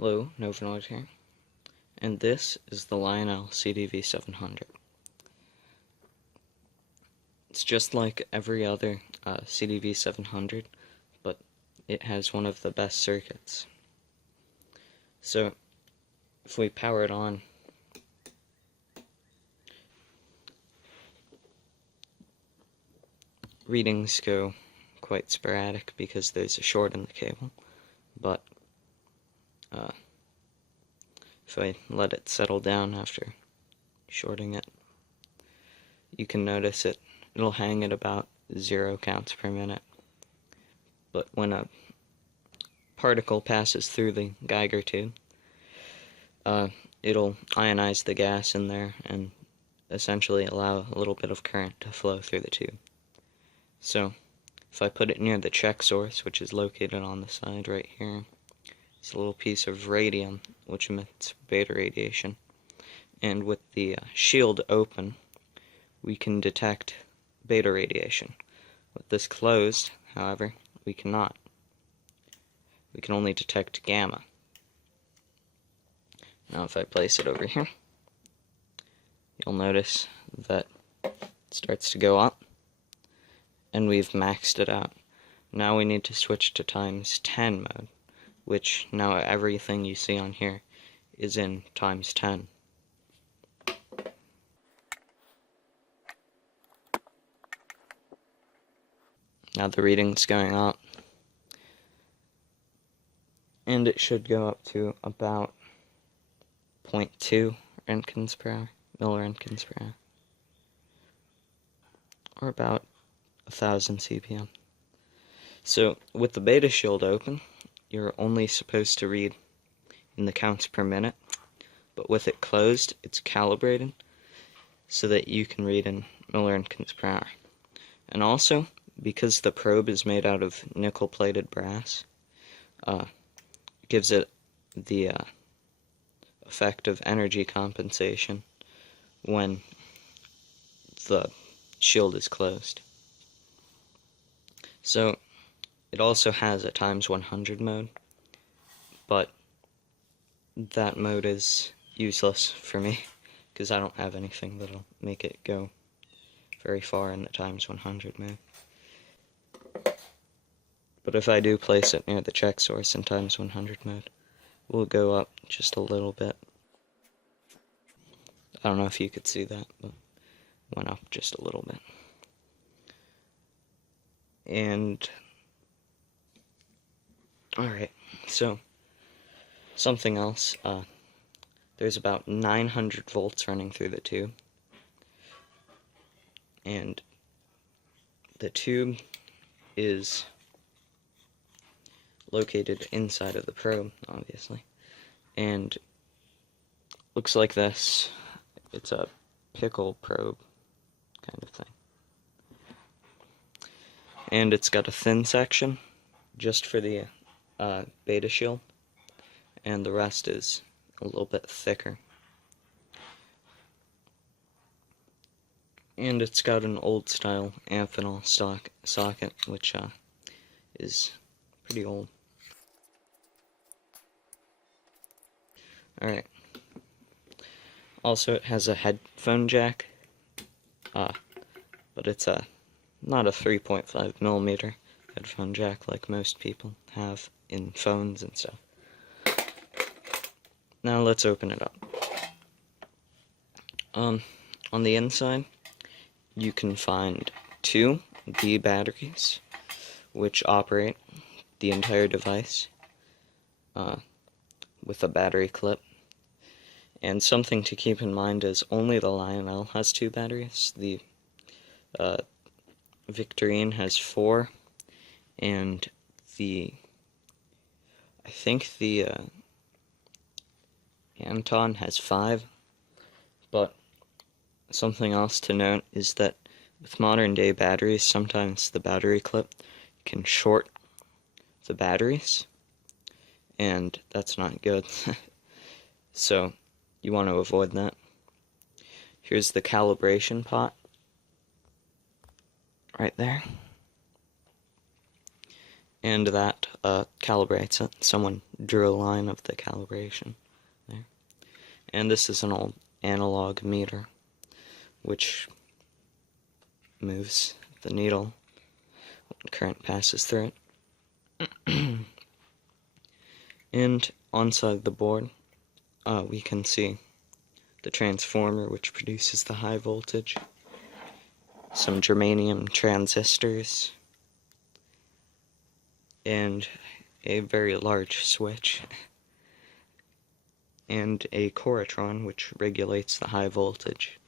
Hello, Novanoid here, and this is the Lionel V-700. It's just like every other V-700, but it has one of the best circuits. So, if we power it on, readings go quite sporadic because there's a short in the cable, but if I let it settle down after shorting it, you can notice it'll hang at about 0 counts per minute. But when a particle passes through the Geiger tube, it'll ionize the gas in there and essentially allow a little bit of current to flow through the tube. So, if I put it near the check source, which is located on the side right here, it's a little piece of radium which emits beta radiation, and with the shield open we can detect beta radiation. With this closed, however, we cannot. We can only detect gamma. Now if I place it over here, you'll notice that it starts to go up, and we've maxed it out. Now we need to switch to times 10 mode, which now everything you see on here is in times 10. Now the reading's going up, and it should go up to about 0.2 roentgens per hour, milliroentgens per hour, or about 1000 CPM. So with the beta shield open, you're only supposed to read in the counts per minute, but with it closed, it's calibrated so that you can read in milliroentgens per hour. And also, because the probe is made out of nickel-plated brass, it gives it the effect of energy compensation when the shield is closed. So, it also has a times 100 mode, but that mode is useless for me because I don't have anything that'll make it go very far in the times 100 mode. But if I do place it near the check source in times 100 mode, we'll go up just a little bit. I don't know if you could see that, but it went up just a little bit. And alright, so something else. There's about 900 volts running through the tube, and the tube is located inside of the probe, obviously, and looks like this. It's a pickle probe kind of thing, and it's got a thin section just for the beta shield, and the rest is a little bit thicker. And it's got an old style Amphenol socket, which is pretty old. Alright. Also, it has a headphone jack, but it's not a 3.5mm headphone jack like most people have in phones and stuff. Now let's open it up. On the inside, you can find 2 D batteries, which operate the entire device with a battery clip. And something to keep in mind is only the Lionel has 2 batteries. The Victorine has 4, and I think the Anton has 5, but something else to note is that with modern day batteries, sometimes the battery clip can short the batteries, and that's not good. So you want to avoid that. Here's the calibration pot right there, and that calibrates it. Someone drew a line of the calibration there. And this is an old analog meter, which moves the needle when current passes through it. And onside the board, we can see the transformer, which produces the high voltage, some germanium transistors, and a very large switch, and a corotron, which regulates the high voltage.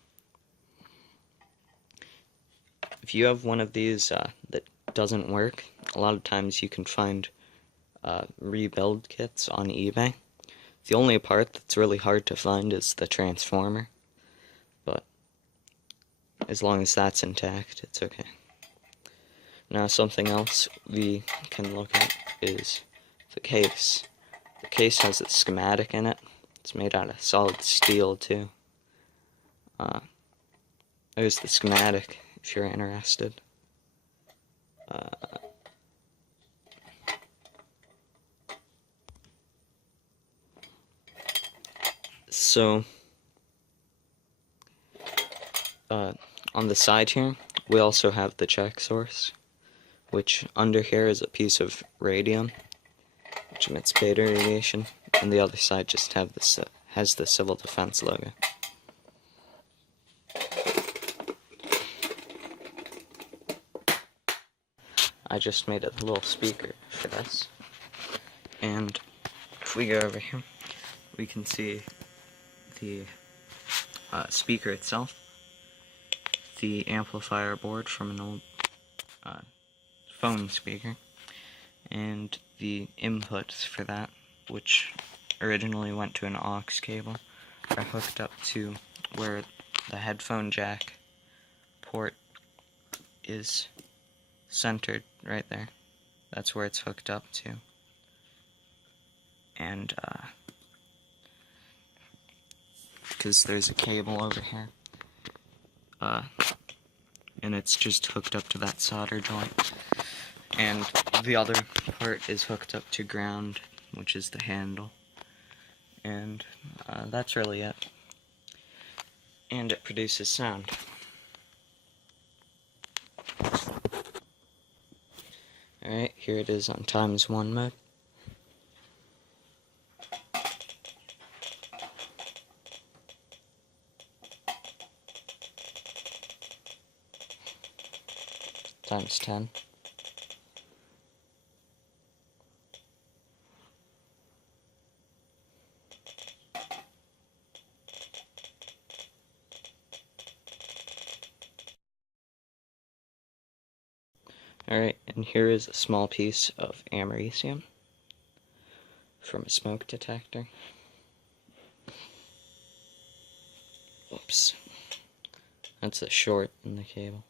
If you have one of these that doesn't work, a lot of times you can find rebuild kits on eBay. The only part that's really hard to find is the transformer, but as long as that's intact, it's okay. Now, something else we can look at is the case. The case has a schematic in it. It's made out of solid steel, too. There's the schematic, if you're interested. So, on the side here, we also have the check source, which under here is a piece of radium, which emits beta radiation, and the other side just has the civil defense logo. I just made a little speaker for this, and if we go over here, we can see the speaker itself, the amplifier board from an old phone speaker, and the inputs for that, which originally went to an aux cable, are hooked up to where the headphone jack port is centered right there. That's where it's hooked up to. And because there's a cable over here, and it's just hooked up to that solder joint, and the other part is hooked up to ground, which is the handle, and that's really it. And it produces sound. Alright, here it is on ×1 mode. ×10. Alright, and here is a small piece of americium from a smoke detector. Oops. That's a short in the cable.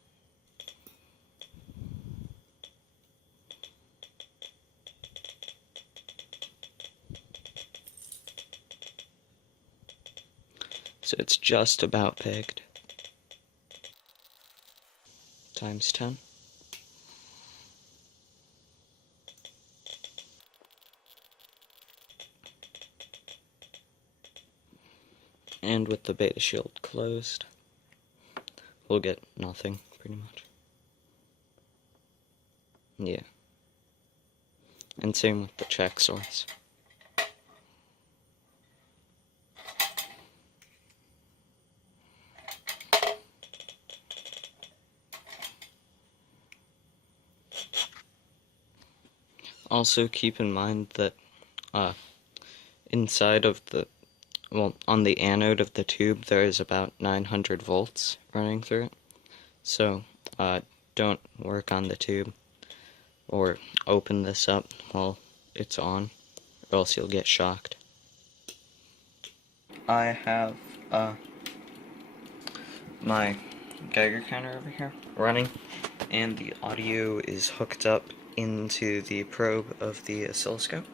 So it's just about pegged. ×10. And with the beta shield closed, we'll get nothing, pretty much. Yeah. And same with the check source. Also keep in mind that inside of the, well, on the anode of the tube there is about 900 volts running through it. So don't work on the tube or open this up while it's on, or else you'll get shocked. I have my Geiger counter over here running, and the audio is hooked up into the probe of the oscilloscope,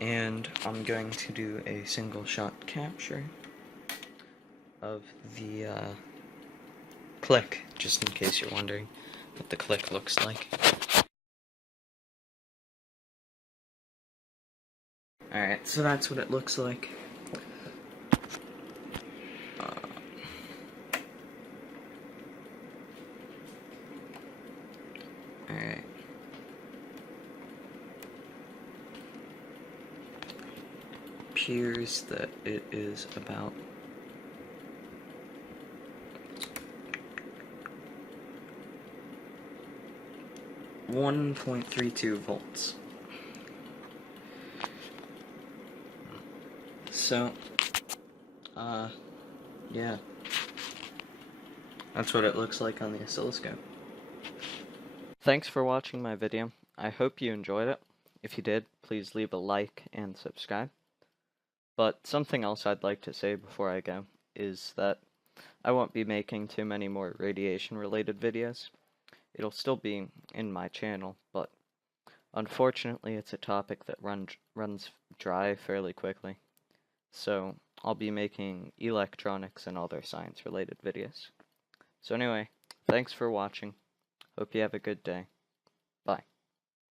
and I'm going to do a single shot capture of the click, just in case you're wondering what the click looks like. Alright, so that's what it looks like. Alright. Appears that it is about 1.32 volts. So, yeah. That's what it looks like on the oscilloscope. Thanks for watching my video. I hope you enjoyed it. If you did, please leave a like and subscribe. But something else I'd like to say before I go is that I won't be making too many more radiation-related videos. It'll still be in my channel, but unfortunately it's a topic that runs dry fairly quickly. So I'll be making electronics and other science-related videos. So anyway, thanks for watching. Hope you have a good day.